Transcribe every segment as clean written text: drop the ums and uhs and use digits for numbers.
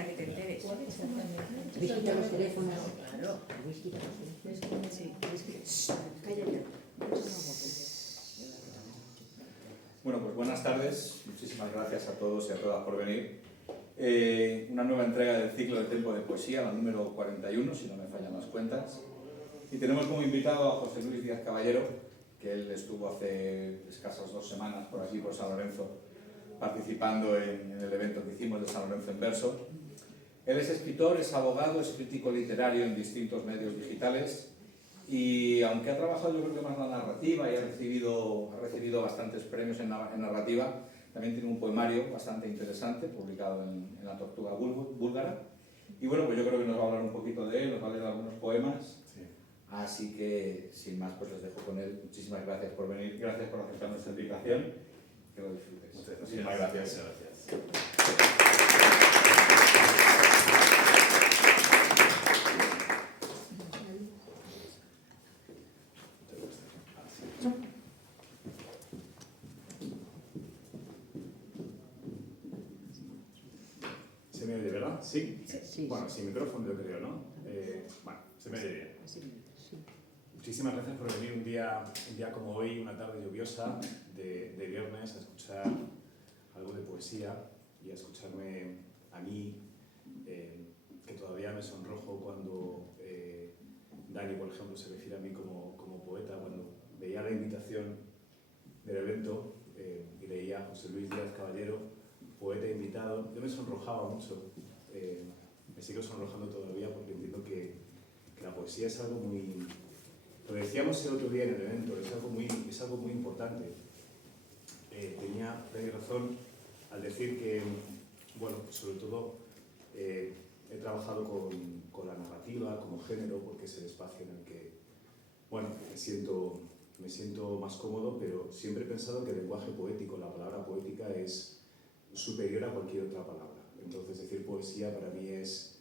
hasta que te enteres. ¿Habéis quitado los teléfonos? Claro. ¿Habéis quitado los teléfonos? Sí. Cállate. Bueno, pues buenas tardes. Muchísimas gracias a todos y a todas por venir. Una nueva entrega del ciclo de Tempo de Poesía, la número 41, si no me fallan las cuentas. Y tenemos como invitado a José Luis Díaz Caballero, que él estuvo hace escasas 2 semanas por aquí, por San Lorenzo, participando en el evento que hicimos de San Lorenzo en verso. Él es escritor, es abogado, es crítico literario en distintos medios digitales y aunque ha trabajado yo creo que más la narrativa y ha recibido bastantes premios en narrativa, también tiene un poemario bastante interesante publicado en La Tortuga Búlgara. Y bueno, pues yo creo que nos va a hablar un poquito de él, nos va a leer algunos poemas. Sí. Así que, sin más, pues les dejo con él. Muchísimas gracias por venir, gracias por aceptar nuestra invitación. Que lo disfrutes. Muchísimas gracias. ¿Se me oye, verdad? ¿Sí? Sí. Bueno, sin micrófono yo creo, ¿no? Bueno, se me oye bien. Muchísimas gracias por venir un día como hoy, una tarde lluviosa de viernes, a escuchar algo de poesía y a escucharme a mí, que todavía me sonrojo cuando Dani, por ejemplo, se refiere a mí como poeta. Cuando veía la invitación del evento y leía a José Luis Díaz Caballero, poeta invitado, yo me sonrojaba mucho, me sigo sonrojando todavía porque entiendo que la poesía es algo muy... Lo decíamos el otro día en el evento, es algo muy importante. Tenía razón al decir que, bueno, sobre todo he trabajado con la narrativa como género porque es el espacio en el que, bueno, me siento más cómodo, pero siempre he pensado que el lenguaje poético, la palabra poética es superior a cualquier otra palabra. Entonces decir poesía para mí es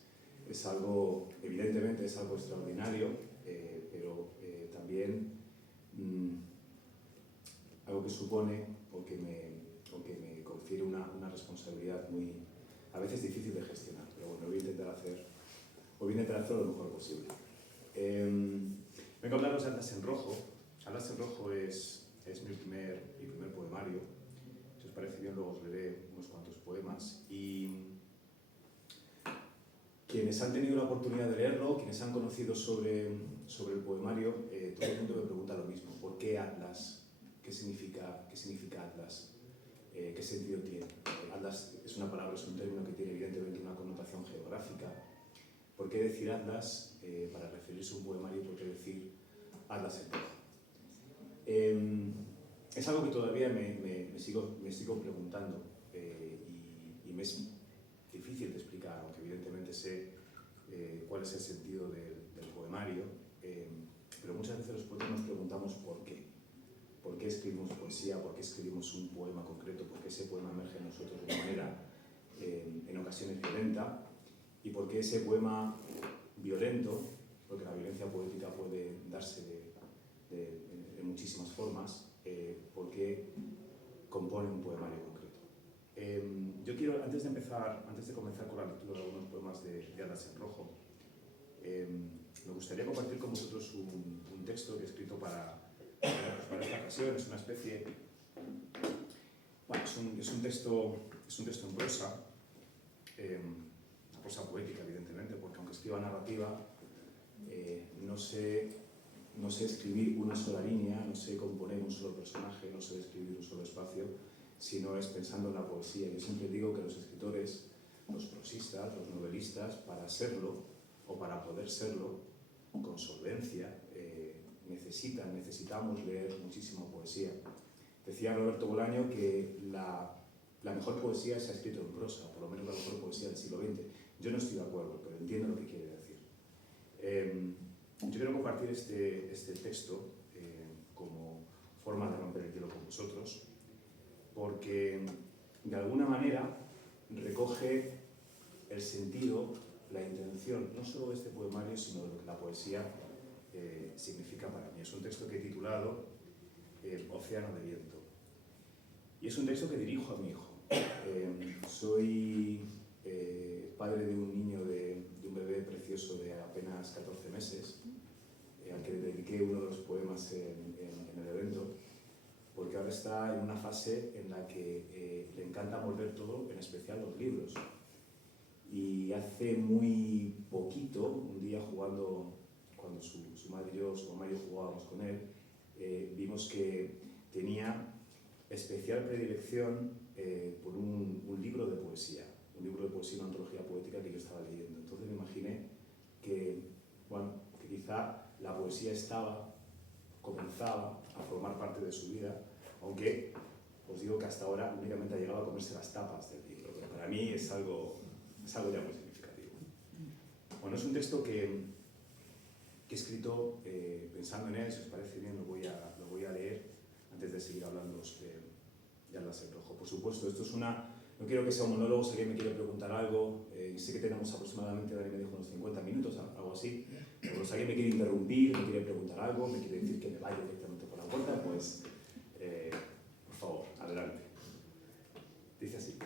algo, evidentemente es algo extraordinario, pero también algo que supone o que me confiere una responsabilidad muy, a veces difícil de gestionar, pero bueno, voy a intentar hacerlo lo mejor posible. Vengo a hablaros de Atlas en Rojo. Atlas en Rojo es mi primer poemario. Si os parece bien, luego os leeré unos cuantos poemas. Y quienes han tenido la oportunidad de leerlo, quienes han conocido sobre el poemario, todo el mundo me pregunta lo mismo. ¿Por qué Atlas? ¿Qué significa Atlas? ¿Qué sentido tiene? Atlas es una palabra, es un término que tiene evidentemente una connotación geográfica. ¿Por qué decir Atlas para referirse a un poemario? ¿Por qué decir Atlas en rojo? Es algo que todavía me sigo preguntando y me es difícil de explicar, aunque evidentemente sé cuál es el sentido del poemario, pero muchas veces los poetas nos preguntamos por qué. ¿Por qué escribimos poesía? ¿Por qué escribimos un poema concreto? ¿Por qué ese poema emerge en nosotros de una manera en ocasiones violenta? ¿Y por qué ese poema violento? Porque la violencia poética puede darse de muchísimas formas. ¿Por qué compone un poemario concreto? Yo quiero, antes de comenzar con la lectura de algunos poemas de Atlas en Rojo, me gustaría compartir con vosotros un texto que he escrito para esta ocasión. Es una especie... Bueno, es un texto en prosa, una prosa poética, evidentemente, porque aunque escriba narrativa, no sé escribir una sola línea, no sé componer un solo personaje, no sé describir un solo espacio, sino es pensando en la poesía. Yo siempre digo que los escritores, los prosistas, los novelistas, para serlo, o para poder serlo, con solvencia, necesitamos leer muchísima poesía. Decía Roberto Bolaño que la mejor poesía se ha escrito en prosa, por lo menos la mejor poesía del siglo XX. Yo no estoy de acuerdo, pero entiendo lo que quiere decir. Yo quiero compartir este texto como forma de romper el hielo con vosotros, porque de alguna manera recoge el sentido, la intención, no solo de este poemario, sino de lo que la poesía significa para mí. Es un texto que he titulado Océano de viento. Y es un texto que dirijo a mi hijo. Soy padre padre de un niño, de un bebé precioso de apenas 14 meses, al que le dediqué uno de los poemas en el evento, porque ahora está en una fase en la que le encanta morder todo, en especial los libros. Y hace muy poquito, un día jugando, cuando su madre y yo, su mamá y yo jugábamos con él, vimos que tenía especial predilección por un libro de poesía, una antología poética que yo estaba leyendo. Entonces me imaginé que, bueno, que quizá la poesía comenzaba a formar parte de su vida, aunque os digo que hasta ahora únicamente ha llegado a comerse las tapas del libro, pero para mí es algo ya muy significativo. Bueno, es un texto que he escrito pensando en él. Si os parece bien, lo voy a leer antes de seguir hablando ya las enrojo. Por supuesto, esto es no quiero que sea un monólogo. Si alguien me quiere preguntar algo, sé que tenemos aproximadamente, Dani me dijo, unos 50 minutos, algo así, pero si alguien me quiere interrumpir, me quiere preguntar algo, me quiere decir que me vaya directamente por la puerta, pues por favor, adelante. Dice así: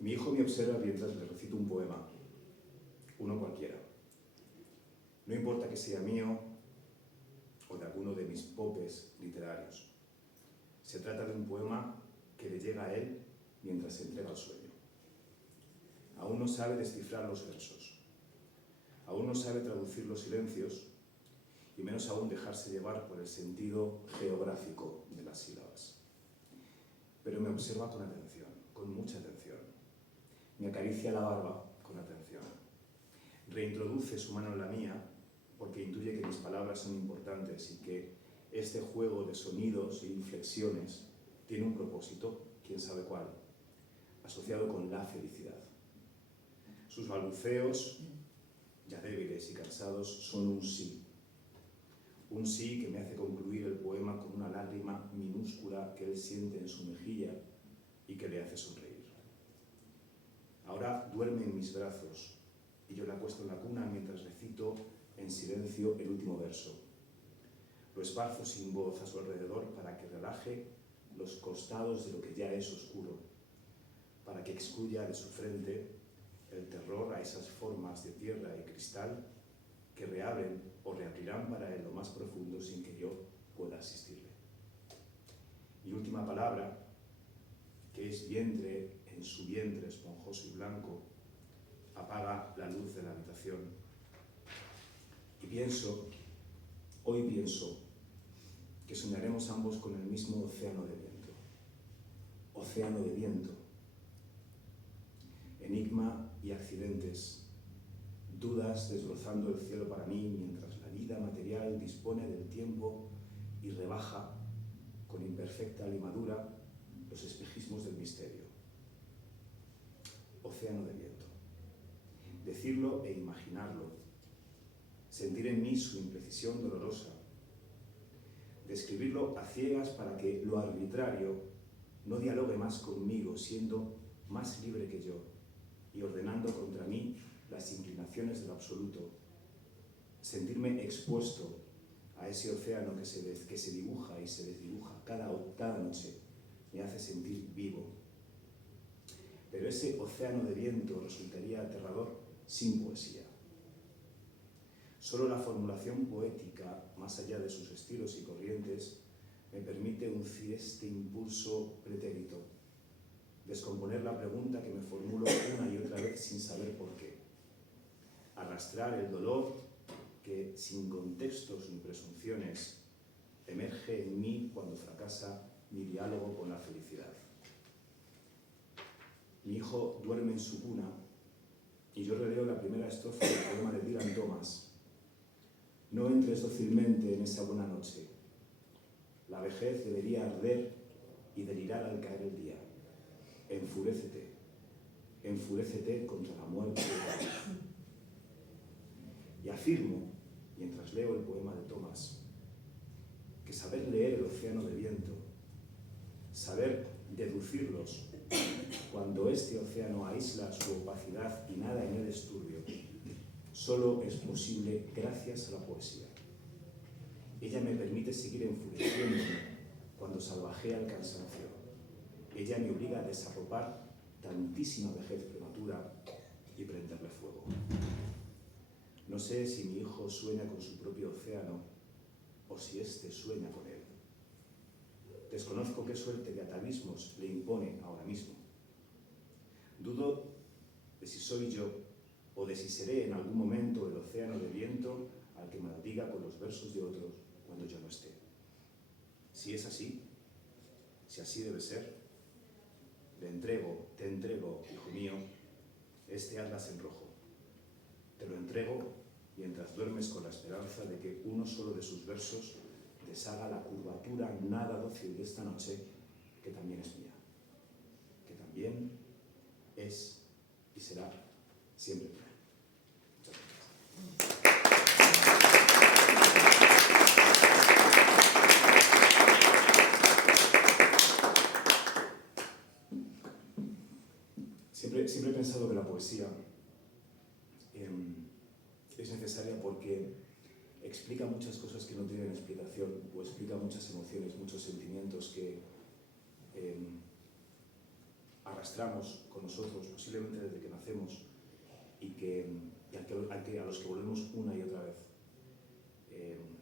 mi hijo me observa mientras le recito un poema, uno cualquiera. No importa que sea mío o de alguno de mis popes literarios. Se trata de un poema que le llega a él mientras se entrega al sueño. Aún no sabe descifrar los versos. Aún no sabe traducir los silencios y menos aún dejarse llevar por el sentido geográfico de las sílabas. Pero me observa con atención, con mucha atención. Me acaricia la barba con atención. Reintroduce su mano en la mía porque intuye que mis palabras son importantes y que este juego de sonidos e inflexiones tiene un propósito, quién sabe cuál, asociado con la felicidad. Sus balbuceos, ya débiles y cansados, son un sí. Un sí que me hace concluir el poema con una lágrima minúscula que él siente en su mejilla y que le hace sonreír. Ahora duerme en mis brazos y yo la acuesto en la cuna mientras recito en silencio el último verso. Lo esparzo sin voz a su alrededor para que relaje los costados de lo que ya es oscuro, para que excluya de su frente el terror a esas formas de tierra y cristal que reabren o reabrirán para él lo más profundo sin que yo pueda asistirle. Mi última palabra, que es vientre en su vientre esponjoso y blanco, apaga la luz de la habitación. Y hoy pienso, que soñaremos ambos con el mismo océano de viento. Océano de viento. Enigma y accidentes. Dudas desbrozando el cielo para mí mientras la vida material dispone del tiempo y rebaja con imperfecta limadura los espejismos del misterio. Océano de viento. Decirlo e imaginarlo. Sentir en mí su imprecisión dolorosa. Describirlo a ciegas para que lo arbitrario no dialogue más conmigo, siendo más libre que yo y ordenando contra mí las inclinaciones del absoluto. Sentirme expuesto a ese océano que se dibuja y se desdibuja cada noche me hace sentir vivo. Pero ese océano de viento resultaría aterrador sin poesía. Solo la formulación poética, más allá de sus estilos y corrientes, me permite uncir este impulso pretérito, descomponer la pregunta que me formulo una y otra vez sin saber por qué, arrastrar el dolor que, sin contextos ni presunciones, emerge en mí cuando fracasa mi diálogo con la felicidad. Mi hijo duerme en su cuna y yo releo la primera estrofa del poema de Dylan Thomas. No entres dócilmente en esa buena noche. La vejez debería arder y delirar al caer el día. Enfurécete, enfurécete contra la muerte. Y afirmo, mientras leo el poema de Thomas, que saber leer el océano de viento, saber deducirlos cuando este océano aísla su opacidad y nada en él es turbio, solo es posible gracias a la poesía. Ella me permite seguir enfureciéndome cuando salvajea el cansancio. Ella me obliga a desarropar tantísima vejez prematura y prenderle fuego. No sé si mi hijo sueña con su propio océano o si éste sueña con él. Desconozco qué suerte de atavismos le impone ahora mismo. Dudo de si soy yo o de si seré en algún momento el océano de viento al que maldiga con los versos de otros cuando yo no esté. Si es así, si así debe ser, te entrego, hijo mío, este atlas en rojo. Te lo entrego mientras duermes con la esperanza de que uno solo de sus versos deshaga la curvatura nada dócil de esta noche, que también es mía, que también es y será siempre mía. Muchas gracias. Siempre he pensado que la poesía es necesaria porque explica muchas cosas que no tienen explicación, o explica muchas emociones, muchos sentimientos que arrastramos con nosotros, posiblemente desde que nacemos, y a los que volvemos una y otra vez.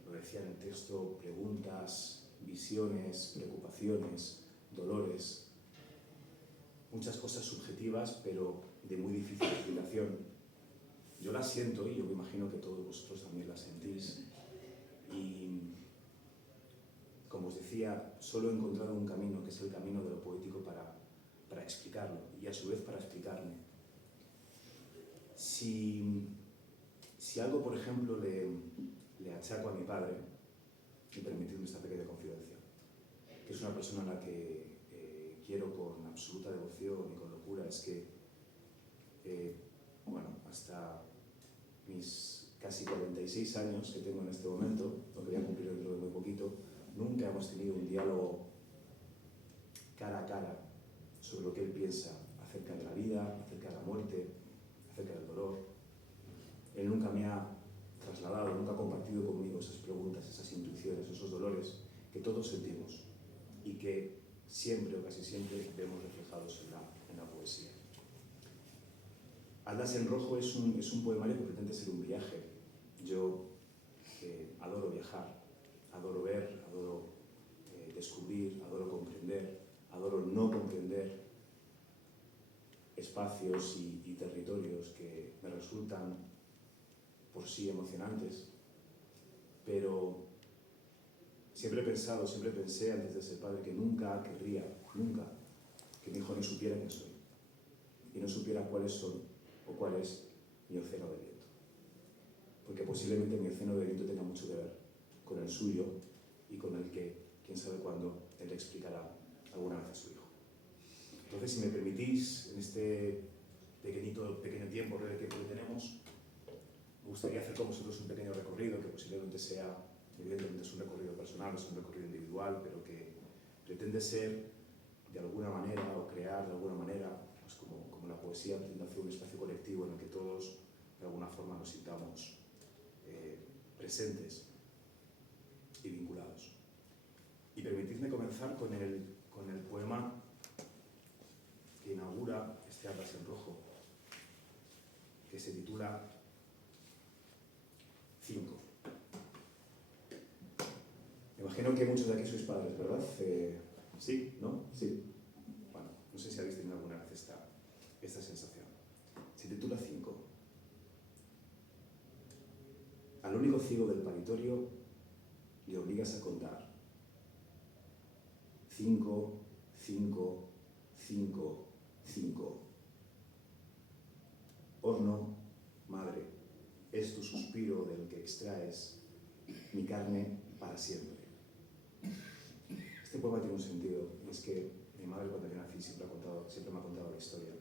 Lo decía en el texto: preguntas, visiones, preocupaciones, dolores, muchas cosas subjetivas, pero de muy difícil explicación. Yo las siento y yo me imagino que todos vosotros también las sentís. Y, como os decía, solo he encontrado un camino, que es el camino de lo poético, para explicarlo y a su vez para explicarme. Si algo, por ejemplo, le achaco a mi padre, y permitidme esta pequeña confidencia, que es una persona a la que quiero con absoluta devoción y con locura, es que, hasta mis casi 46 años que tengo en este momento, lo que voy a cumplir dentro de muy poquito, nunca hemos tenido un diálogo cara a cara sobre lo que él piensa acerca de la vida, acerca de la muerte, acerca del dolor. Él nunca me ha trasladado, nunca ha compartido conmigo esas preguntas, esas intuiciones, esos dolores que todos sentimos y que siempre o casi siempre vemos reflejados en la poesía. Atlas en rojo es un poemario que pretende ser un viaje. Yo adoro viajar, adoro ver, adoro descubrir, adoro comprender, adoro no comprender espacios y territorios que me resultan por sí emocionantes, pero siempre pensé antes de ser padre que nunca querría que mi hijo no supiera quién soy y no supiera cuáles son o cuál es mi océano de viento, porque posiblemente mi océano de viento tenga mucho que ver con el suyo y con el que, quién sabe cuándo, él le explicará alguna vez a su hijo. Entonces, si me permitís, en este pequeño tiempo breve que tenemos, me gustaría hacer con vosotros un pequeño recorrido que posiblemente sea, evidentemente es un recorrido personal, es un recorrido individual, pero que pretende ser de alguna manera, o crear de alguna manera, pues como la poesía pretende hacer un espacio colectivo en el que todos de alguna forma nos sintamos presentes y vinculados. Y permitidme comenzar con el poema que inaugura este atlas en rojo, que se titula 5. Me imagino que muchos de aquí sois padres, ¿verdad? ¿Sí? ¿No? Sí. Bueno, no sé si habéis tenido alguna vez esta sensación. Se titula 5. Al único ciego del paritorio le obligas a contar. 5, 5, 5, 5. Horno, madre, es tu suspiro del que extraes mi carne para siempre. Este poema tiene un sentido, y es que mi madre, cuando yo nací, siempre me ha contado la historia.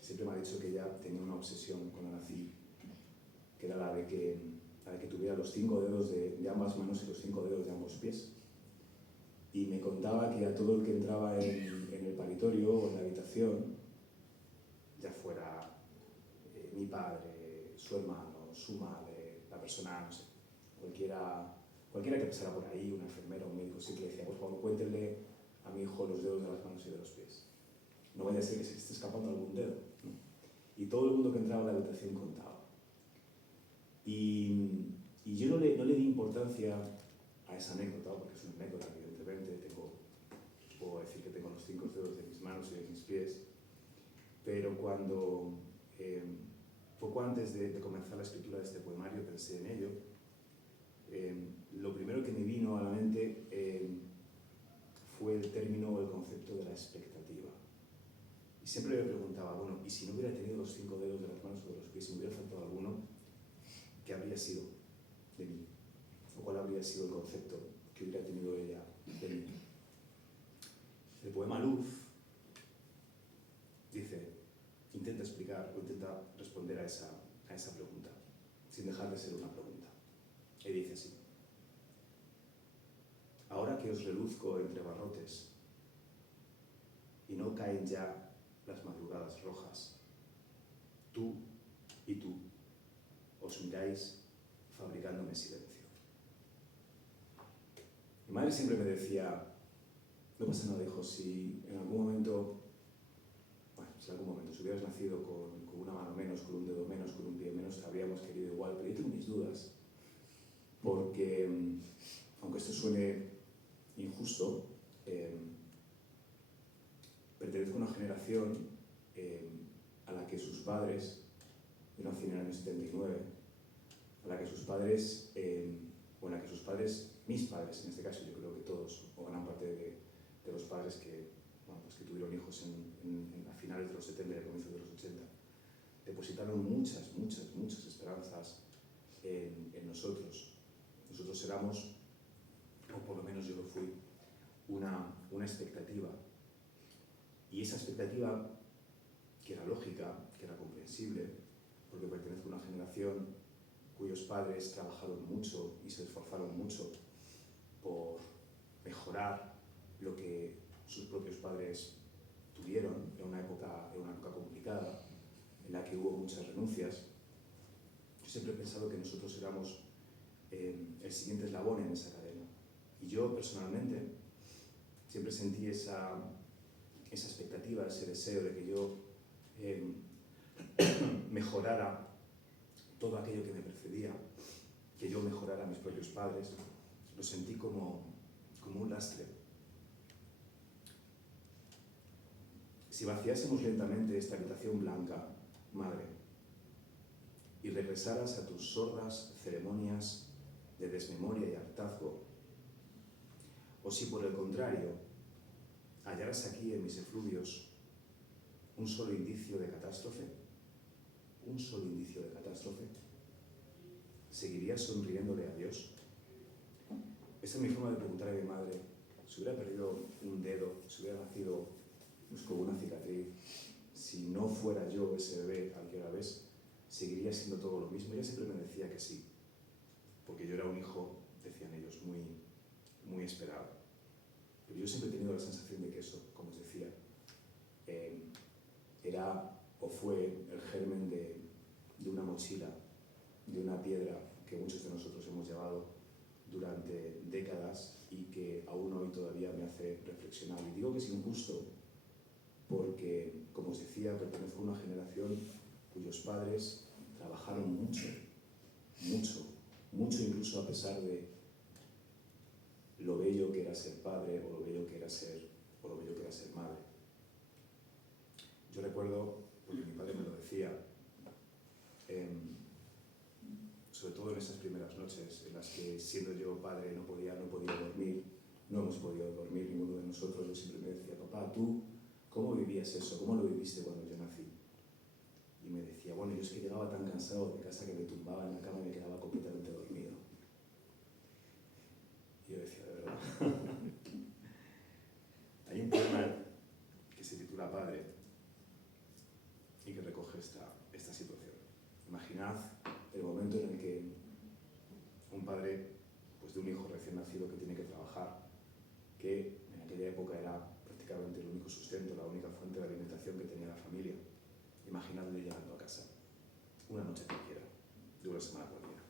Siempre me ha dicho que ella tenía una obsesión cuando nací, que era la de que tuviera los 5 dedos de ambas manos y los 5 dedos de ambos pies. Y me contaba que a todo el que entraba en el paritorio o en la habitación, ya fuera mi padre, su hermano, su madre, la persona, no sé, cualquiera que pasara por ahí, una enfermera, un médico, siempre decía: por favor, cuéntenle a mi hijo los dedos de las manos y de los pies. no vaya a ser que se esté escapando algún dedo, ¿no? Y todo el mundo que entraba en la habitación contaba. Y yo no le di importancia a esa anécdota, porque es una anécdota, evidentemente, puedo decir que tengo los 5 dedos de mis manos y de mis pies, pero cuando, poco antes de comenzar la escritura de este poemario, pensé en ello. Lo primero que me vino a la mente fue el término o el concepto de la expectativa. Y siempre me preguntaba, bueno, ¿y si no hubiera tenido los 5 dedos de las manos o de los pies, si me hubiera faltado alguno, qué habría sido de mí? ¿O cuál habría sido el concepto que hubiera tenido ella de mí? El poema Luz dice, intenta explicar o intenta responder a esa pregunta, sin dejar de ser una pregunta. Y dice así: ahora que os reluzco entre barrotes y no caen ya las madrugadas rojas, tú y tú os miráis fabricándome silencio. Mi madre siempre me decía, no pasa nada, hijo, si en algún momento, si hubieras nacido con una mano menos, con un dedo menos, con un pie menos, te habríamos querido igual, pero yo tengo mis dudas, porque, aunque esto suene injusto, pertenezco a una generación a la que sus padres, yo nací en el año 79, a la que sus padres, mis padres en este caso, yo creo que todos, o gran parte de los padres que tuvieron hijos a finales de los 70 y a comienzos de los 80, depositaron muchas esperanzas en nosotros. Nosotros éramos, o por lo menos yo lo fui, una expectativa. Y esa expectativa, que era lógica, que era comprensible, porque pertenezco a una generación cuyos padres trabajaron mucho y se esforzaron mucho por mejorar lo que sus propios padres tuvieron en una época complicada, en la que hubo muchas renuncias. Yo siempre he pensado que nosotros éramos el siguiente eslabón en esa cadena. Y yo, personalmente, siempre sentí esa expectativa, ese deseo de que yo mejorara todo aquello que me precedía, que yo mejorara a mis propios padres. Lo sentí como un lastre. Si vaciásemos lentamente esta habitación blanca, madre, y regresaras a tus sordas ceremonias de desmemoria y hartazgo, o si por el contrario hallaras aquí en mis efluvios un solo indicio de catástrofe, ¿seguirías sonriéndole a Dios? Esa es mi forma de preguntar a mi madre. Si hubiera perdido un dedo, si hubiera nacido con una cicatriz, si no fuera yo ese bebé al que ahora ves, ¿seguiría siendo todo lo mismo? Ella siempre me decía que sí, porque yo era un hijo, decían ellos, muy esperado. Pero yo siempre he tenido la sensación de que eso, como os decía, era o fue el germen de una mochila, de una piedra que muchos de nosotros hemos llevado durante décadas y que aún hoy todavía me hace reflexionar. Y digo que es injusto porque, como os decía, pertenezco a una generación cuyos padres trabajaron mucho, incluso a pesar de lo bello que era ser padre o lo bello que era ser madre. Yo recuerdo, porque mi padre me lo decía, sobre todo en esas primeras noches en las que, siendo yo padre, no podía dormir, no hemos podido dormir ninguno de nosotros. Yo siempre me decía, papá, ¿tú cómo vivías eso? ¿Cómo lo viviste cuando yo nací? Y me decía, bueno, yo es que llegaba tan cansado de casa que me tumbaba en la cama y me quedaba completamente dormido. Y yo decía, de verdad. Hay un poema que se titula Padre y que recoge esta situación. Imaginad el momento en el que un padre, pues, de un hijo recién nacido que tiene que trabajar, que en aquella época era prácticamente el único sustento, la única fuente de alimentación que tenía la familia. Imaginadle llegando a casa, una noche cualquiera, de una semana cualquiera.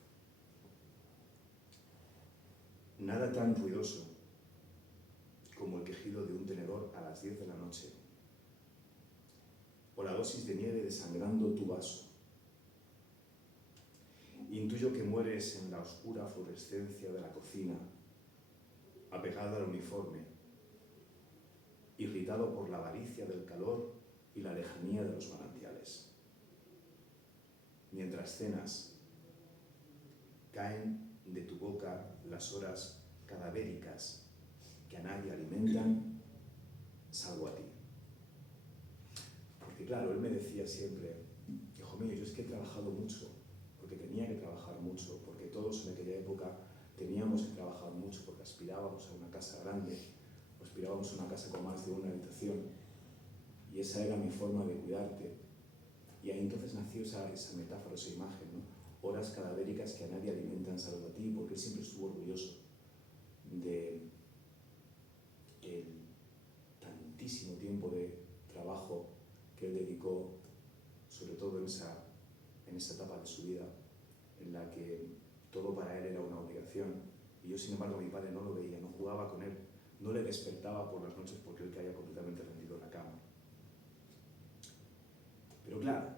Nada tan ruidoso como el quejido de un tenedor a las 10 de la noche dosis de nieve desangrando tu vaso. Intuyo que mueres en la oscura fluorescencia de la cocina, apegado al uniforme, irritado por la avaricia del calor y la lejanía de los manantiales. Mientras cenas, caen de tu boca las horas cadavéricas que a nadie alimentan, salvo a ti. Porque claro, él me decía siempre, hijo mío, yo es que he trabajado mucho, porque tenía que trabajar mucho, porque todos en aquella época teníamos que trabajar mucho, porque aspirábamos a una casa grande, o aspirábamos a una casa con más de una habitación, y esa era mi forma de cuidarte. Y ahí entonces nació esa metáfora, esa imagen, ¿no? Horas cadavéricas que a nadie alimentan, salvo a ti, porque él siempre estuvo orgulloso de el tantísimo tiempo de trabajo que él dedicó, sobre todo en esa etapa de su vida, en la que todo para él era una obligación. Y yo, sin embargo, mi padre no lo veía, no jugaba con él, no le despertaba por las noches porque él caía completamente rendido en la cama. Pero claro,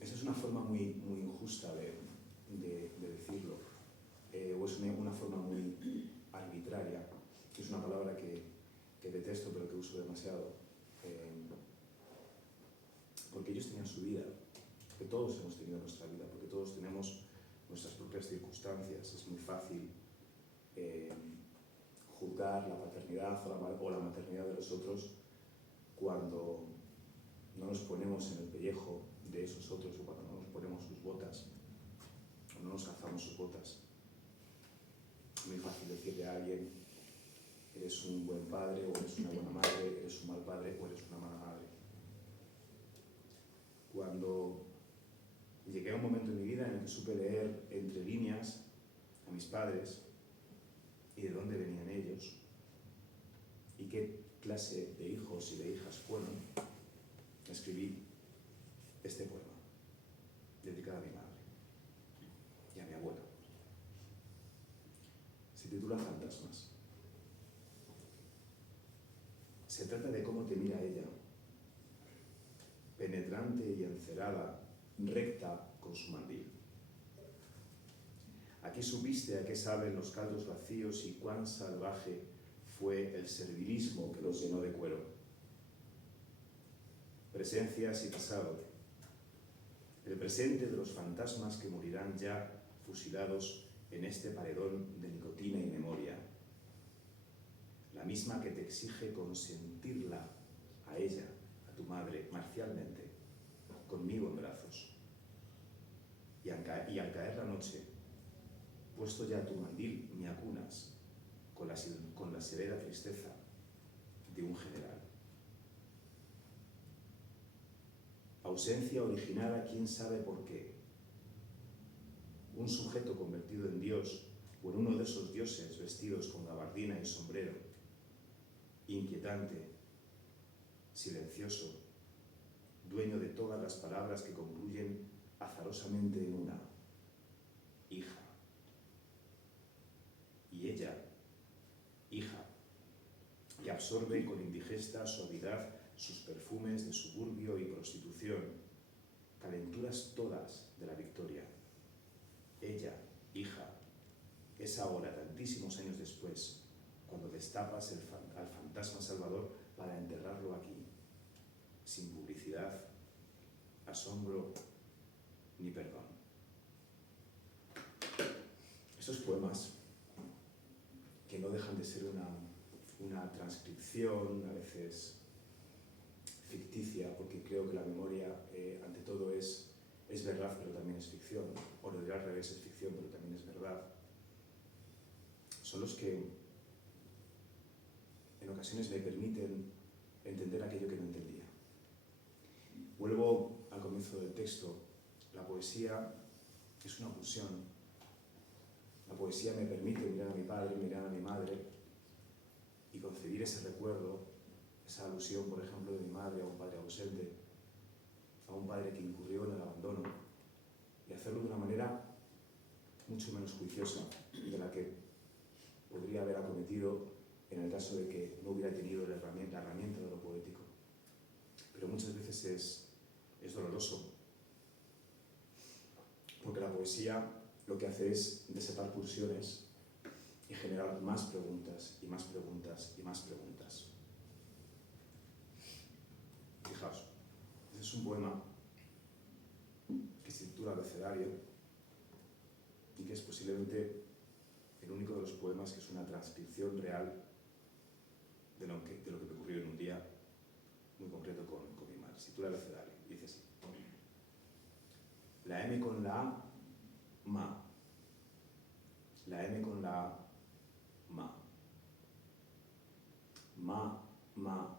esa es una forma muy injusta de decirlo, o es una forma muy arbitraria, que es una palabra que detesto pero que uso demasiado, porque ellos tenían su vida, que todos hemos tenido nuestra vida, porque todos tenemos nuestras propias circunstancias. Es muy fácil juzgar la paternidad o la maternidad de los otros cuando no nos ponemos en el pellejo de esos otros, o cuando no nos ponemos sus botas, o no nos calzamos sus botas. Es muy fácil decirle a alguien, eres un buen padre, o eres una buena madre, eres un mal padre, o eres una mala madre. Cuando llegué a un momento en mi vida en el que supe leer entre líneas a mis padres y de dónde venían ellos, y qué clase de hijos y de hijas fueron, escribí este poema, dedicado a mi madre y a mi abuela. Se titula Fantasmas. Se trata de cómo te mira ella, penetrante y encerada, recta con su mandil. Aquí supiste a qué saben los caldos vacíos y cuán salvaje fue el servilismo que los llenó de cuero. Presencias y pasado, el presente de los fantasmas que morirán ya fusilados en este paredón de nicotina y memoria, la misma que te exige consentirla a ella, a tu madre, marcialmente, conmigo en brazos. Y al caer la noche, puesto ya tu mandil, me acunas con la severa tristeza de un general. Ausencia originada, quién sabe por qué. Un sujeto convertido en Dios, o en uno de esos dioses vestidos con gabardina y sombrero, inquietante, silencioso, dueño de todas las palabras que concluyen azarosamente en una, hija. Y ella, hija, que absorbe con indigesta suavidad sus perfumes de suburbio y prostitución, calenturas todas de la victoria. Ella, hija, es ahora, tantísimos años después, cuando destapas al fantasma salvador para enterrarlo aquí, sin publicidad, asombro ni perdón. Estos poemas, que no dejan de ser una transcripción, a veces ficticia, porque creo que la memoria, ante todo, es verdad, pero también es ficción, o lo diré al revés, es ficción, pero también es verdad, son los que en ocasiones me permiten entender aquello que no entendía. Vuelvo al comienzo del texto. La poesía es una pulsión. La poesía me permite mirar a mi padre, mirar a mi madre y concebir ese recuerdo, esa alusión, por ejemplo, de mi madre a un padre ausente, a un padre que incurrió en el abandono, y hacerlo de una manera mucho menos juiciosa de la que podría haber acometido en el caso de que no hubiera tenido la herramienta de lo poético. Pero muchas veces es doloroso, porque la poesía lo que hace es desatar pulsiones y generar más preguntas y más preguntas y más preguntas. Fijaos, este es un poema que se titula Abecedario y que es posiblemente el único de los poemas que es una transcripción real de lo que me ocurrió en un día muy concreto con mi madre. Se titula Abecedario. Dice así: la M con la A, ma. La M con la A, ma. Ma, ma,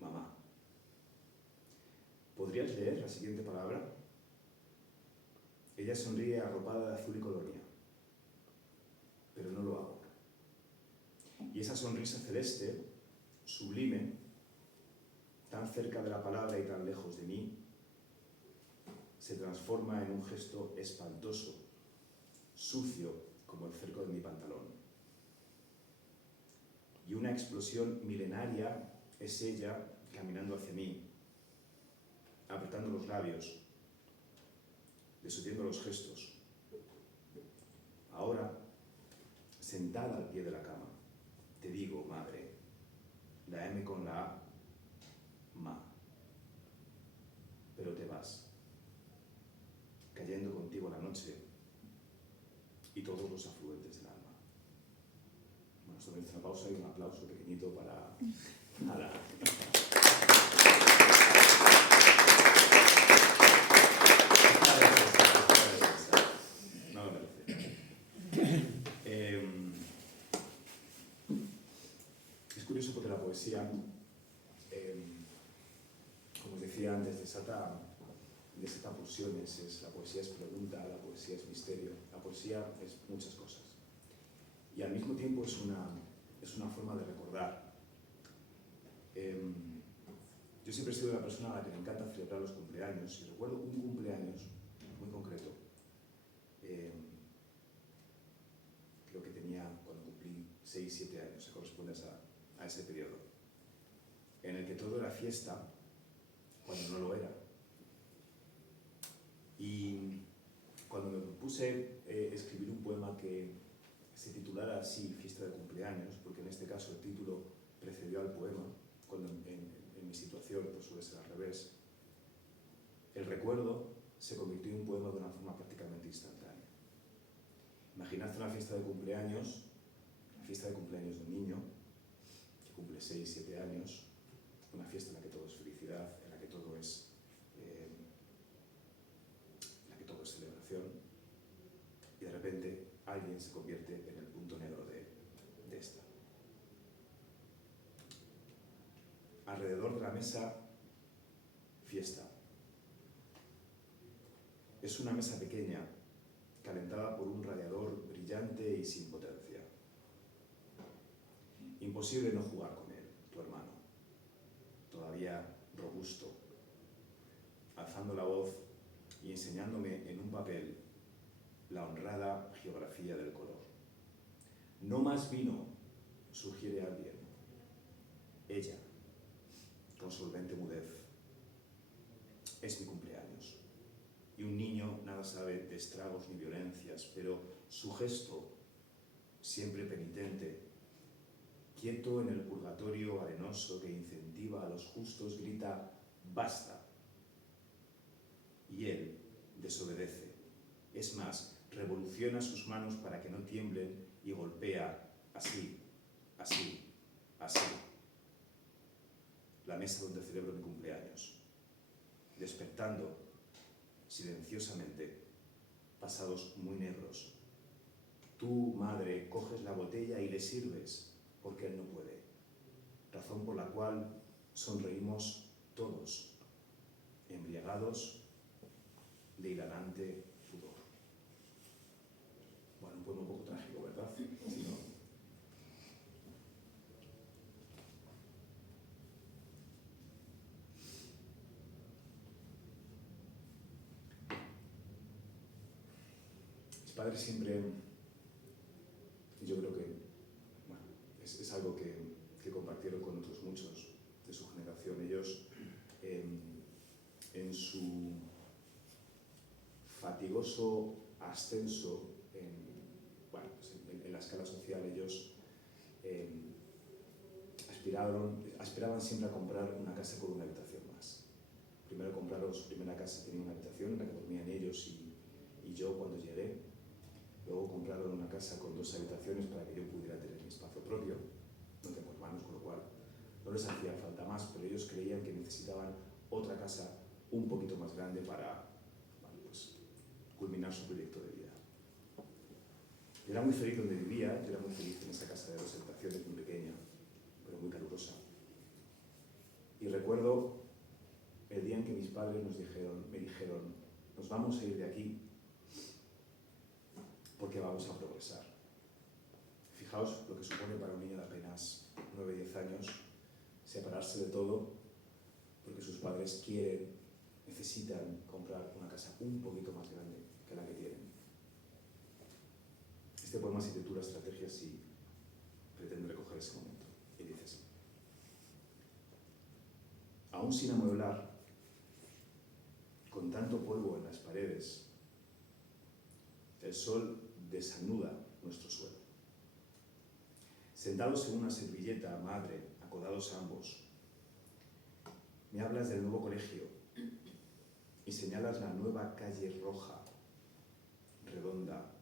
mamá. ¿Podrías leer la siguiente palabra? Ella sonríe arropada de azul y colonia, pero no lo hago. Y esa sonrisa celeste, sublime, tan cerca de la palabra y tan lejos de mí, se transforma en un gesto espantoso, sucio como el cerco de mi pantalón. Y una explosión milenaria es ella caminando hacia mí, apretando los labios, deshaciendo los gestos. Ahora, sentada al pie de la cama, te digo, madre, la M con la A, ma. Pero te vas, cayendo contigo la noche y todos los afluentes del alma. Bueno, esto merece una pausa y un aplauso pequeñito para la... No me merece. Es curioso porque la poesía, como os decía antes, desata pulsiones. La poesía es pregunta, la poesía es misterio, la poesía es muchas cosas. Y al mismo tiempo es una forma de recordar. Yo siempre he sido una persona a la que me encanta celebrar los cumpleaños, y recuerdo un cumpleaños muy concreto. Creo que tenía, cuando cumplí 6, 7 años, se corresponde a ese periodo, en el que todo era fiesta, cuando no lo era. Y cuando me propuse escribir un poema que se titulara así, Fiesta de Cumpleaños, porque en este caso el título precedió al poema, cuando en mi situación pues suele ser al revés, el recuerdo se convirtió en un poema de una forma prácticamente instantánea. Imaginad una fiesta de cumpleaños, la fiesta de cumpleaños de un niño que cumple 6, 7 años, una fiesta en la que todo es felicidad, en la que todo es celebración, y de repente alguien se convierte en el punto negro de esta. Alrededor de la mesa, fiesta. Es una mesa pequeña, calentada por un radiador brillante y sin potencia. Imposible no jugar con él, tu hermano, todavía robusto, alzando la voz y enseñándome en un papel la honrada geografía del color. No más vino, sugiere alguien. Ella, con solvente mudez. Es mi cumpleaños. Y un niño nada sabe de estragos ni violencias, pero su gesto, siempre penitente, quieto en el purgatorio arenoso que incentiva a los justos, grita «basta». Y él desobedece. Es más, revoluciona sus manos para que no tiemblen y golpea así, así, así. La mesa donde celebro mi cumpleaños, despertando silenciosamente pasados muy negros. Tú, madre, coges la botella y le sirves porque él no puede. Razón por la cual sonreímos todos, embriagados de hilarante pudor. Bueno, un poema un poco trágico, ¿verdad? Si no... Mis padres siempre, yo creo que, bueno, es algo que compartieron con otros muchos de su generación. Ellos fatigoso ascenso en la escala social. Ellos aspiraban siempre a comprar una casa con una habitación más. Primero compraron su primera casa, tenía una habitación en la que dormían ellos y yo cuando llegué. Luego compraron una casa con 2 habitaciones para que yo pudiera tener mi espacio propio. No tengo hermanos, con lo cual no les hacía falta más, pero ellos creían que necesitaban otra casa un poquito más grande para culminar su proyecto de vida. Yo era muy feliz donde vivía, yo era muy feliz en esa casa de 2 habitaciones, muy pequeña, pero muy calurosa. Y recuerdo el día en que mis padres me dijeron, nos vamos a ir de aquí porque vamos a progresar. Fijaos lo que supone para un niño de apenas 9 o 10 años separarse de todo porque sus padres necesitan comprar una casa un poquito más grande que la que tienen. Este poema se titula Estrategias y pretende recoger ese momento. Y dice así: aún sin amueblar, con tanto polvo en las paredes, el sol desanuda nuestro suelo. Sentados en una servilleta, madre, acodados ambos, me hablas del nuevo colegio y señalas la nueva calle roja, redonda,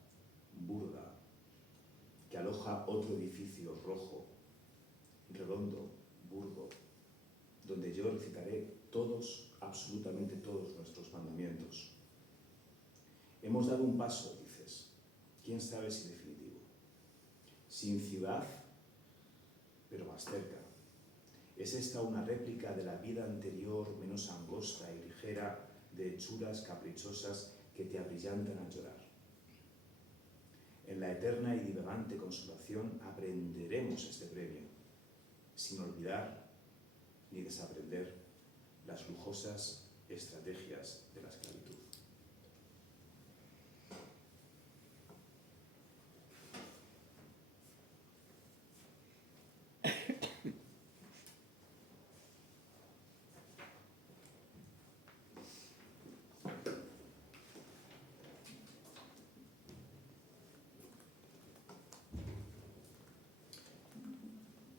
burda, que aloja otro edificio rojo, redondo, burdo, donde yo recitaré todos, absolutamente todos nuestros mandamientos. Hemos dado un paso, dices, quién sabe si definitivo. Sin ciudad, pero más cerca. ¿Es esta una réplica de la vida anterior, menos angosta y ligera, de hechuras caprichosas que te abrillantan al llorar? En la eterna y divagante consolación aprenderemos este premio, sin olvidar ni desaprender las lujosas estrategias de la esclavitud.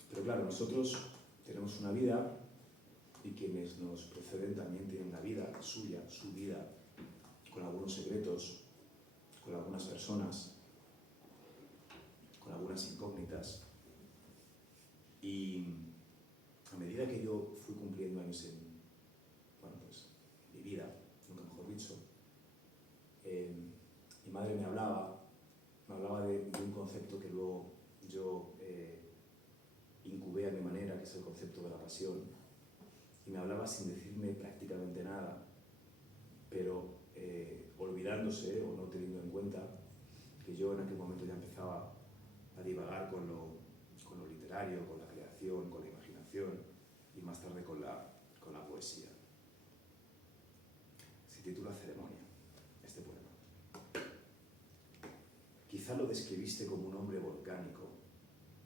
Pero claro, nosotros tenemos una vida y quienes nos preceden también tienen la vida suya, su vida, con algunos secretos, con algunas personas, con algunas incógnitas. Y a medida que yo fui cumpliendo años en mi vida, nunca mejor dicho, mi madre me hablaba de un concepto que luego yo incubé a mi manera, que es el concepto de la pasión, y me hablaba sin decirme prácticamente nada, pero olvidándose o no teniendo en cuenta que yo en aquel momento ya empezaba a divagar con lo literario, con la creación, con la imaginación y más tarde con la poesía. Se titula Ceremonia, este poema. Quizá lo describiste como un hombre volcánico,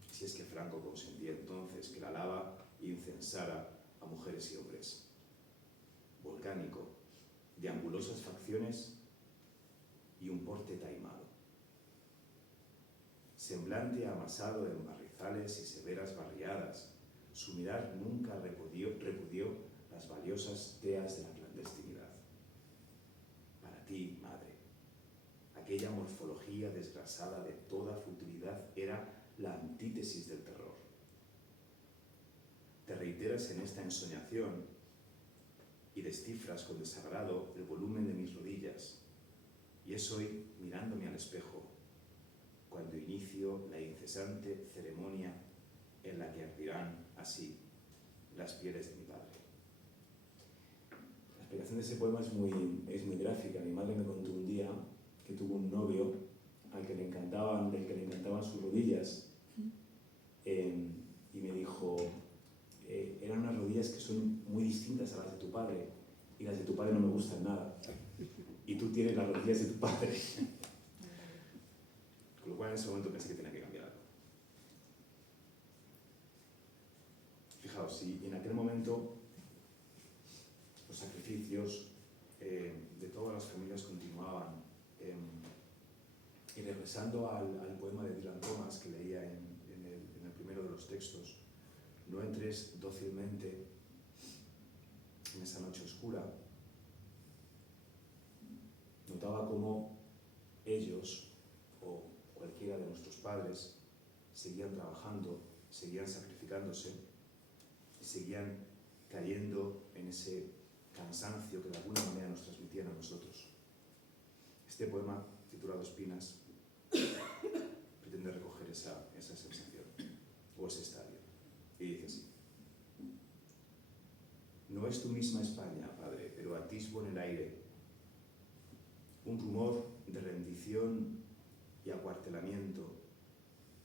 si es que Franco consentía entonces que la lava incensara a mujeres y hombres. Volcánico, de angulosas facciones y un porte taimado. Semblante amasado en barrizales y severas barriadas, su mirar nunca repudió las valiosas teas de la clandestinidad. Para ti, madre, aquella morfología desgrasada de toda futilidad era la antítesis del terror. Te reiteras en esta ensoñación y descifras con desagrado el volumen de mis rodillas, y es hoy, mirándome al espejo, cuando inicio la incesante ceremonia en la que ardirán así las pieles de mi padre. La explicación de ese poema es muy gráfica. Mi madre me contó un día que tuvo un novio del que le encantaban sus rodillas, y me dijo, eran unas rodillas que son muy distintas a las de tu padre, y las de tu padre no me gustan nada, y tú tienes las rodillas de tu padre. Con lo cual en ese momento pensé que tenía que cambiar algo. Fijaos, si en aquel momento los sacrificios de todas las familias continuaban regresando al poema de Dylan Thomas que leía en el primero de los textos, no entres dócilmente en esa noche oscura. Notaba cómo ellos, o cualquiera de nuestros padres, seguían trabajando, seguían sacrificándose y seguían cayendo en ese cansancio que de alguna manera nos transmitían a nosotros. Este poema, titulado Espinas, pretende recoger esa sensación, o ese estadio. Y dice así: no es tu misma España, padre, pero atisbo en el aire un rumor de rendición y acuartelamiento,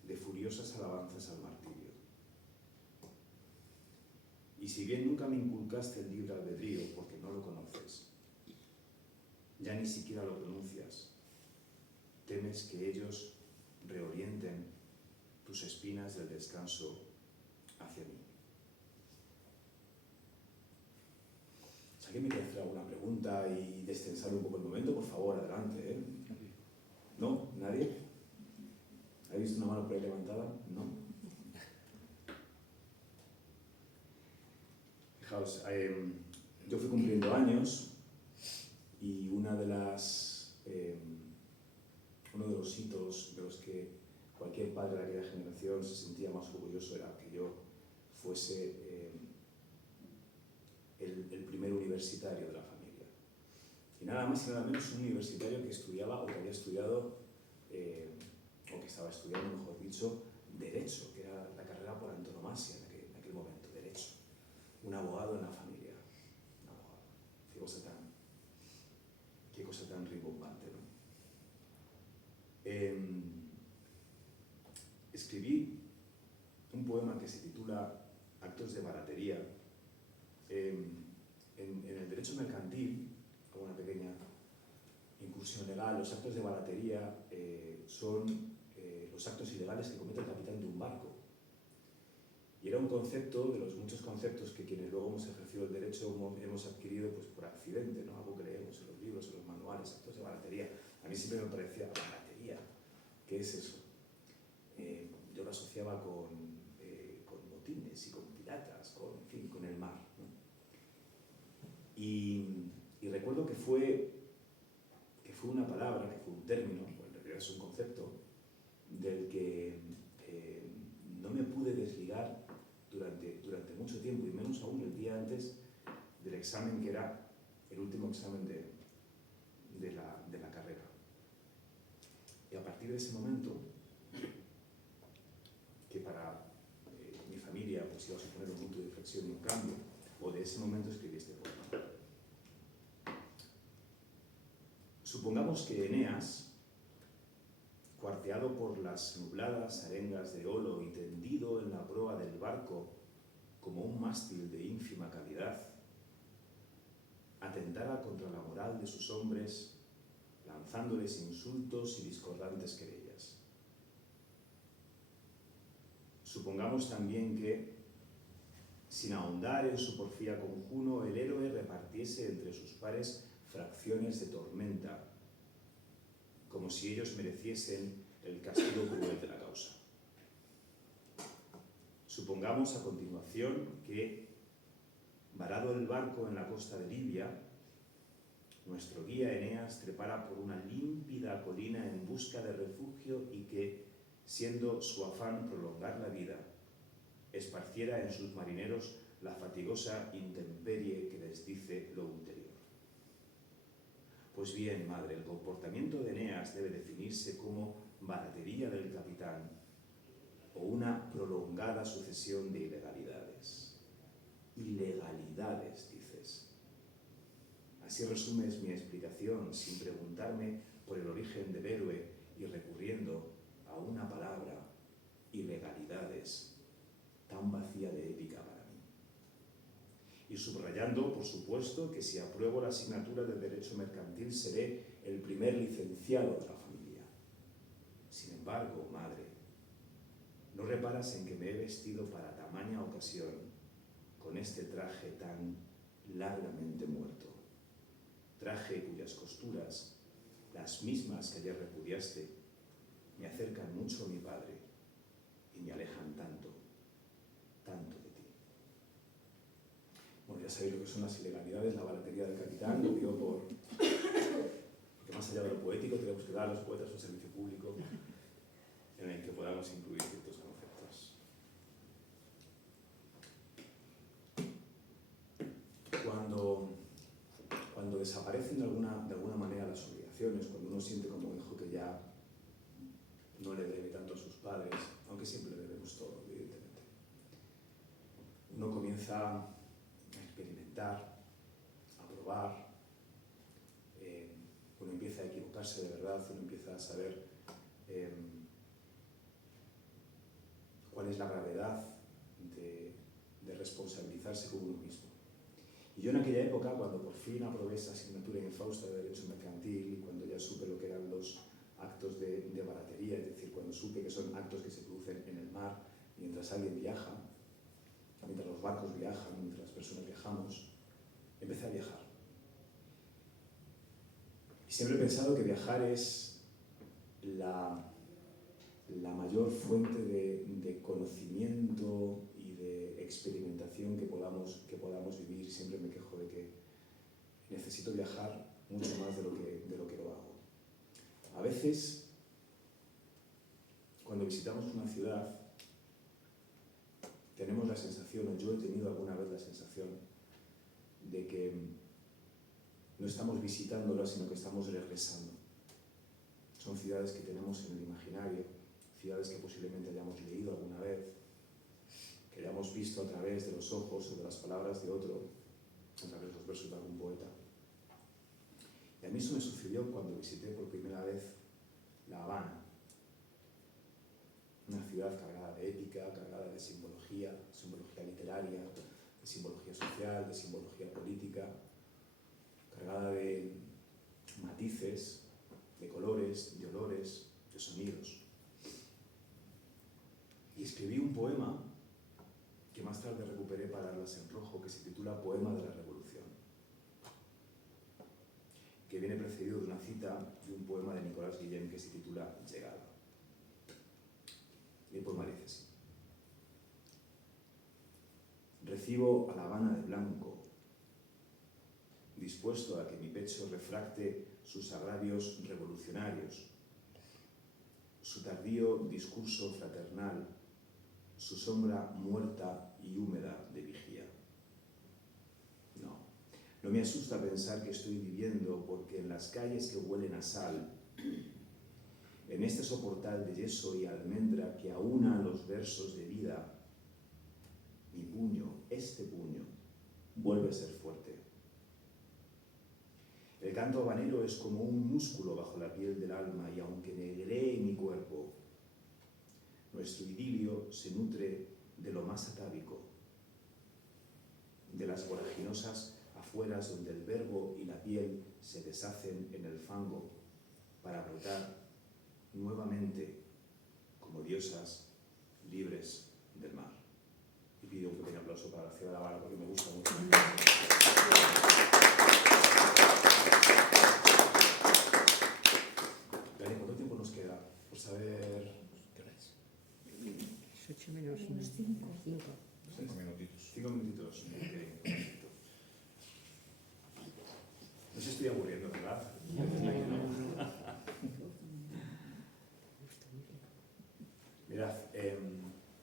de furiosas alabanzas al martirio. Y si bien nunca me inculcaste el libre albedrío, porque no lo conoces, ya ni siquiera lo pronuncias, temes que ellos reorienten tus espinas del descanso hacia mí. Si alguien me quiere hacer alguna pregunta y destensar un poco el momento, por favor, adelante, ¿eh? ¿No? ¿Nadie? ¿Habéis visto una mano por ahí levantada? ¿No? Fijaos, yo fui cumpliendo años y uno de los hitos de los que cualquier padre de aquella generación se sentía más orgulloso era que yo fuese el primer universitario de la familia. Y nada más y nada menos un universitario que estudiaba o que había estudiado, o que estaba estudiando, mejor dicho, Derecho, que era la carrera por antonomasia en aquel momento, Derecho. Un abogado en la familia. Un abogado. Qué cosa tan rimbombante, ¿no? Escribí un poema que se titula Actos de baratería. En el derecho mercantil, como una pequeña incursión legal, los actos de baratería son los actos ilegales que comete el capitán de un barco. Y era un concepto de los muchos conceptos que quienes luego hemos ejercido el derecho hemos adquirido pues, por accidente, ¿no? Algo que leemos en los libros, en los manuales, actos de baratería. A mí siempre me parecía, ¿baratería? ¿Qué es eso? Yo lo asociaba con botines y con piratas, con el mar, ¿no? Y recuerdo que fue una palabra, que fue un término, o en realidad es un concepto, del que no me pude desligar durante mucho tiempo, y menos aún el día antes del examen, que era el último examen de la carrera. Y a partir de ese momento, que para mi familia pues, iba a suponer un punto de inflexión y un cambio, o de ese momento escribí este poema. Supongamos que Eneas, cuarteado por las nubladas arengas de Olo y tendido en la proa del barco como un mástil de ínfima calidad, atentara contra la moral de sus hombres, lanzándoles insultos y discordantes querellas. Supongamos también que, sin ahondar en su porfía conjuno, el héroe repartiese entre sus pares fracciones de tormenta, como si ellos mereciesen el castigo cruel de la causa. Supongamos a continuación que, varado el barco en la costa de Libia, nuestro guía Eneas trepara por una límpida colina en busca de refugio y que, siendo su afán prolongar la vida, esparciera en sus marineros la fatigosa intemperie que les dice lo ulterior. Pues bien, madre, el comportamiento de Eneas debe definirse como baratería del capitán o una prolongada sucesión de ilegalidades. Ilegalidades, dices. Así resumes mi explicación, sin preguntarme por el origen del héroe y recurriendo a una palabra, ilegalidades, tan vacía de épica para mí. Y subrayando, por supuesto, que si apruebo la asignatura de Derecho Mercantil seré el primer licenciado de la familia. Sin embargo, madre, ¿no reparas en que me he vestido para tamaña ocasión con este traje tan largamente muerto? Traje cuyas costuras, las mismas que ayer repudiaste, me acercan mucho a mi Padre y me alejan tanto, tanto de ti. Bueno, ya sabéis lo que son las ilegalidades, la baratería del capitán, lo digo porque más allá de lo poético tenemos que dar a los poetas un servicio público en el que podamos incluir ciertos conceptos. Cuando desaparecen de alguna manera las obligaciones, cuando uno siente como hijo que ya no le debe tanto a sus padres, aunque siempre le debemos todo, evidentemente, uno comienza a experimentar, a probar, uno empieza a equivocarse de verdad, uno empieza a saber cuál es la gravedad de responsabilizarse con uno mismo. Y yo en aquella época, cuando por fin aprobé esa asignatura infausta de Derecho Mercantil y cuando ya supe lo que eran los actos de baratería, es decir, cuando supe que son actos que se producen en el mar mientras alguien viaja, mientras los barcos viajan, mientras las personas viajamos, empecé a viajar. Y siempre he pensado que viajar es la mayor fuente de conocimiento y de experimentación que podamos vivir. Siempre me quejo de que necesito viajar mucho más de lo que lo hago. A veces, cuando visitamos una ciudad, tenemos la sensación, o yo he tenido alguna vez la sensación, de que no estamos visitándola, sino que estamos regresando. Son ciudades que tenemos en el imaginario, ciudades que posiblemente hayamos leído alguna vez, que hayamos visto a través de los ojos o de las palabras de otro, a través de los versos de algún poeta. Y a mí eso me sucedió cuando visité por primera vez La Habana, una ciudad cargada de épica, cargada de simbología literaria, de simbología social, de simbología política, cargada de matices, de colores, de olores, de sonidos. Y escribí un poema que más tarde recuperé para Atlas en Rojo, que se titula Poema de la Revolución, que viene precedido de una cita de un poema de Nicolás Guillén que se titula Llegada. Y el poema dice así: recibo a La Habana de blanco, dispuesto a que mi pecho refracte sus agravios revolucionarios, su tardío discurso fraternal, su sombra muerta y húmeda de vigía. No me asusta pensar que estoy viviendo, porque en las calles que huelen a sal, en este soportal de yeso y almendra que aúna los versos de vida, mi puño, este puño, vuelve a ser fuerte. El canto habanero es como un músculo bajo la piel del alma, y aunque negree mi cuerpo, nuestro idilio se nutre de lo más atávico, de las voraginosas afueras donde el verbo y la piel se deshacen en el fango para brotar nuevamente como diosas libres del mar. Y pido un pequeño aplauso para la ciudad de La Habana porque me gusta mucho. Dani, ¿cuánto tiempo nos queda? Por saber qué hora es. 8 menos unos 5. 5 minutitos. 5 minutitos. Okay. No se estoy aburriendo, ¿verdad? Mirad,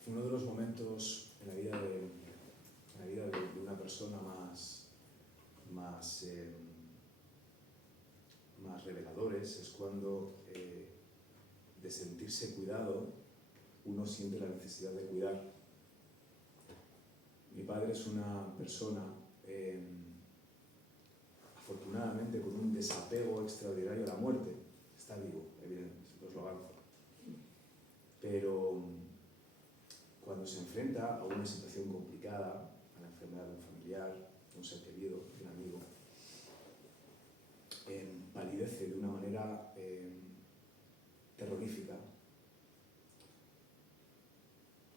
uno de los momentos en la vida de una persona más reveladores es cuando, de sentirse cuidado, uno siente la necesidad de cuidar. Mi padre es una persona afortunadamente con un desapego extraordinario a la muerte. Está vivo, evidentemente, os lo avanzo. Pero cuando se enfrenta a una situación complicada, a la enfermedad de un familiar, de un ser querido, de un amigo, palidece de una manera terrorífica.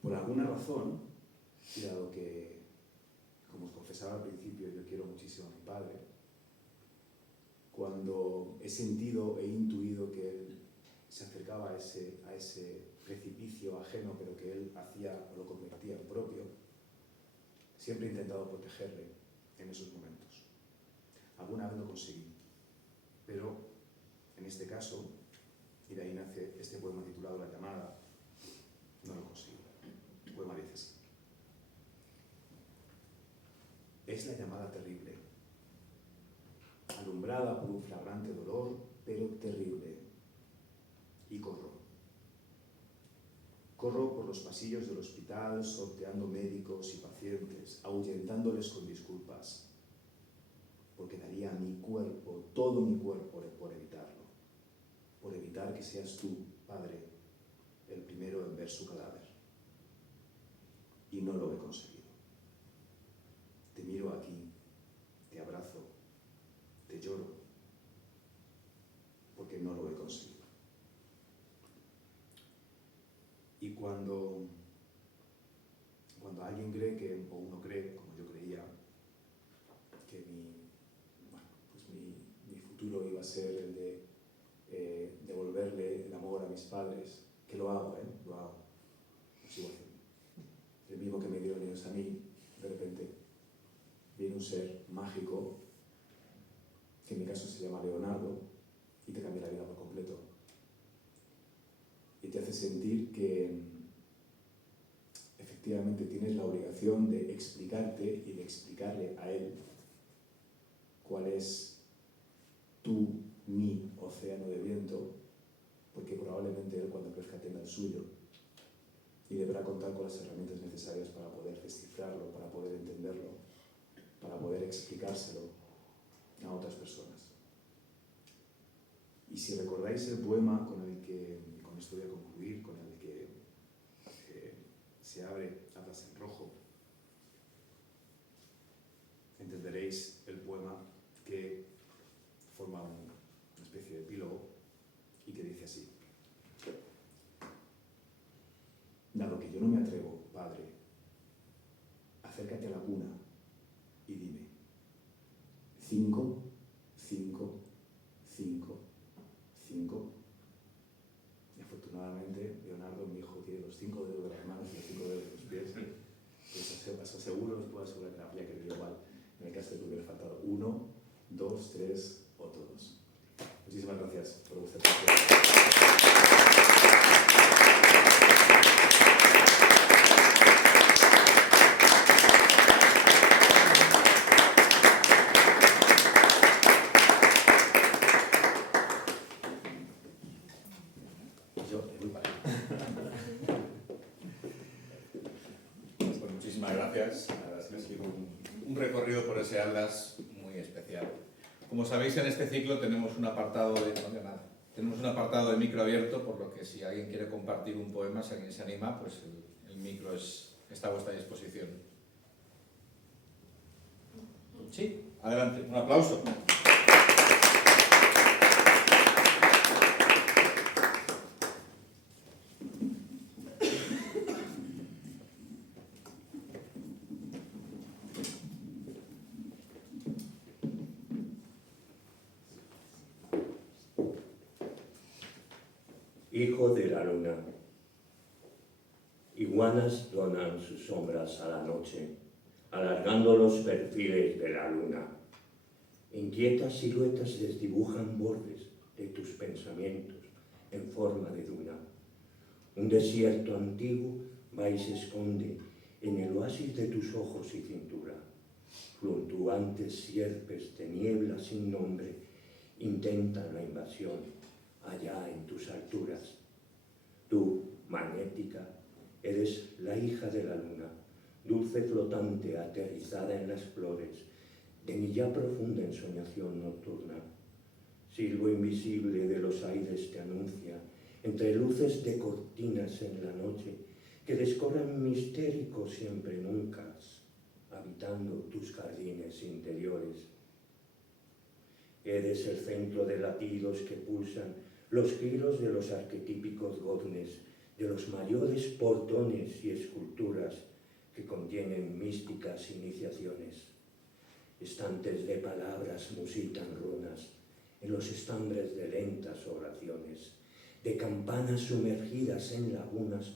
Por alguna razón, y dado que, como os confesaba al principio, yo quiero muchísimo a mi padre, cuando he sentido e intuido que él se acercaba a ese precipicio ajeno, pero que él hacía o lo convertía en propio, siempre he intentado protegerle en esos momentos. Alguna vez lo conseguí, pero en este caso, y de ahí nace este poema titulado La llamada, no lo conseguí. El poema dice así: es la llamada terrible, alumbrada por un flagrante dolor, pero terrible, y corro. Corro por los pasillos del hospital, sorteando médicos y pacientes, ahuyentándoles con disculpas, porque daría mi cuerpo, todo mi cuerpo, por evitarlo, por evitar que seas tú, Padre, el primero en ver su cadáver. Y no lo he conseguido. Te miro aquí, te abrazo, te lloro, porque no lo he conseguido. Y cuando alguien cree que, o uno cree, como yo creía, que mi futuro iba a ser el de devolverle el amor a mis padres, que lo hago, lo hago, lo sigo haciendo. El mismo que me dieron ellos a mí, de repente viene un ser mágico, que en mi caso se llama Leonardo, y te cambia la vida por completo. Y te hace sentir que efectivamente tienes la obligación de explicarte y de explicarle a él cuál es mi océano de viento, porque probablemente él cuando crezca tenga el suyo y deberá contar con las herramientas necesarias para poder descifrarlo, para poder entenderlo, para poder explicárselo a otras personas. Y si recordáis el poema con el que, y con esto voy a concluir, con el que se abre Atlas en rojo, entenderéis el poema que forma una especie de epílogo y que dice así: dado que yo no me atrevo, Padre, acércate a la cuna y dime 5, 5, 5, 5. Y afortunadamente Leonardo, mi hijo, tiene los 5 dedos de las manos y los 5 dedos de los pies. Os aseguro, os puedo asegurar que la habría querido igual en el caso de que hubiera faltado 1, 2, 3 o todos. Muchísimas gracias por vuestra atención. Pues muchísimas gracias. La verdad es que ha sido un recorrido por ese Atlas muy especial. Como sabéis, en este ciclo tenemos un apartado de micro abierto, por lo que si alguien quiere compartir un poema, si alguien se anima, pues el micro está a vuestra disposición. Sí, adelante, un aplauso. Hijo de la luna. Iguanas donan sus sombras a la noche, alargando los perfiles de la luna. Inquietas siluetas desdibujan bordes de tus pensamientos en forma de duna. Un desierto antiguo va y se esconde en el oasis de tus ojos y cintura. Fluctuantes sierpes de niebla sin nombre intentan la invasión allá en tus alturas. Tú, magnética, eres la hija de la luna, dulce flotante aterrizada en las flores, de mi ya profunda ensoñación nocturna. Silbo invisible de los aires te anuncia, entre luces de cortinas en la noche, que descorren mistéricos siempre nunca, habitando tus jardines interiores. Eres el centro de latidos que pulsan los giros de los arquetípicos goznes, de los mayores portones y esculturas que contienen místicas iniciaciones. Estantes de palabras musitan runas en los estambres de lentas oraciones, de campanas sumergidas en lagunas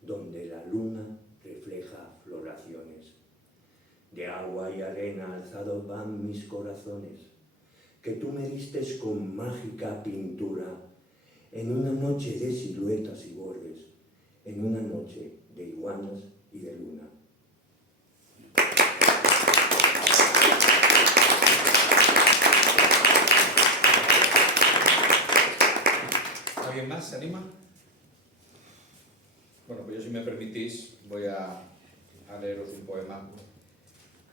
donde la luna refleja floraciones. De agua y arena alzados van mis corazones, que tú me distes con mágica pintura, en una noche de siluetas y bordes, en una noche de iguanas y de luna. ¿Alguien más se anima? Bueno, pues yo, si me permitís, voy a leeros un poema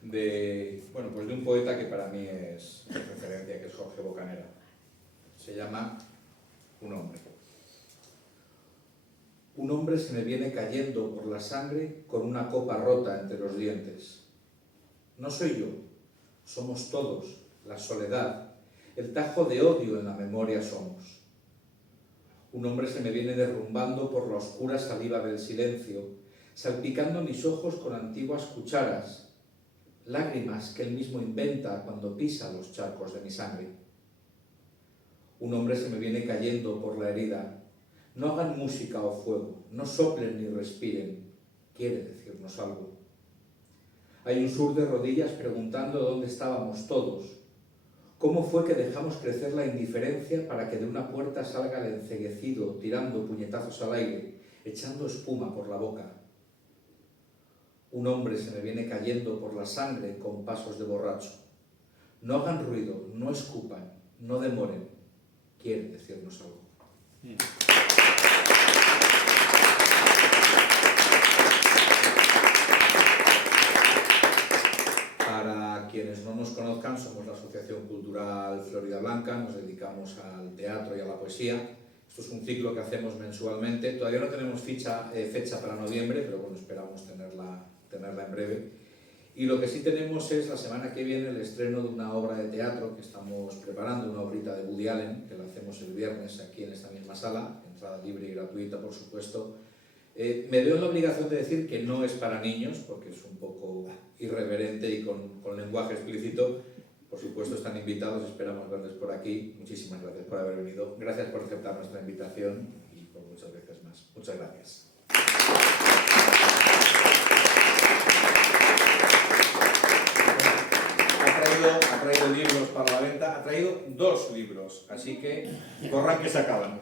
de un poeta que para mí es referencia, que es Jorge Bocanera. Se llama Un hombre. Un hombre se me viene cayendo por la sangre con una copa rota entre los dientes. No soy yo, somos todos, la soledad, el tajo de odio en la memoria somos. Un hombre se me viene derrumbando por la oscura saliva del silencio, salpicando mis ojos con antiguas cucharas, lágrimas que él mismo inventa cuando pisa los charcos de mi sangre. Un hombre se me viene cayendo por la herida. No hagan música o fuego, no soplen ni respiren, quiere decirnos algo. Hay un sur de rodillas preguntando dónde estábamos todos. ¿Cómo fue que dejamos crecer la indiferencia para que de una puerta salga el enceguecido tirando puñetazos al aire, echando espuma por la boca? Un hombre se me viene cayendo por la sangre con pasos de borracho. No hagan ruido, no escupan, no demoren, quiere decirnos algo. Para quienes no nos conozcan, somos la Asociación Cultural Florida Blanca, nos dedicamos al teatro y a la poesía. Esto es un ciclo que hacemos mensualmente. Todavía no tenemos fecha para noviembre, pero bueno, esperamos tenerla en breve. Y lo que sí tenemos es la semana que viene el estreno de una obra de teatro que estamos preparando, una obrita de Woody Allen, que la hacemos el viernes aquí en esta misma sala, entrada libre y gratuita, por supuesto. Me veo en la obligación de decir que no es para niños, porque es un poco irreverente y con lenguaje explícito. Por supuesto están invitados, esperamos verles por aquí. Muchísimas gracias por haber venido. Gracias por aceptar nuestra invitación y por muchas veces más. Muchas gracias. Ha traído libros para la venta, ha traído 2 libros, así que corran que se acaban.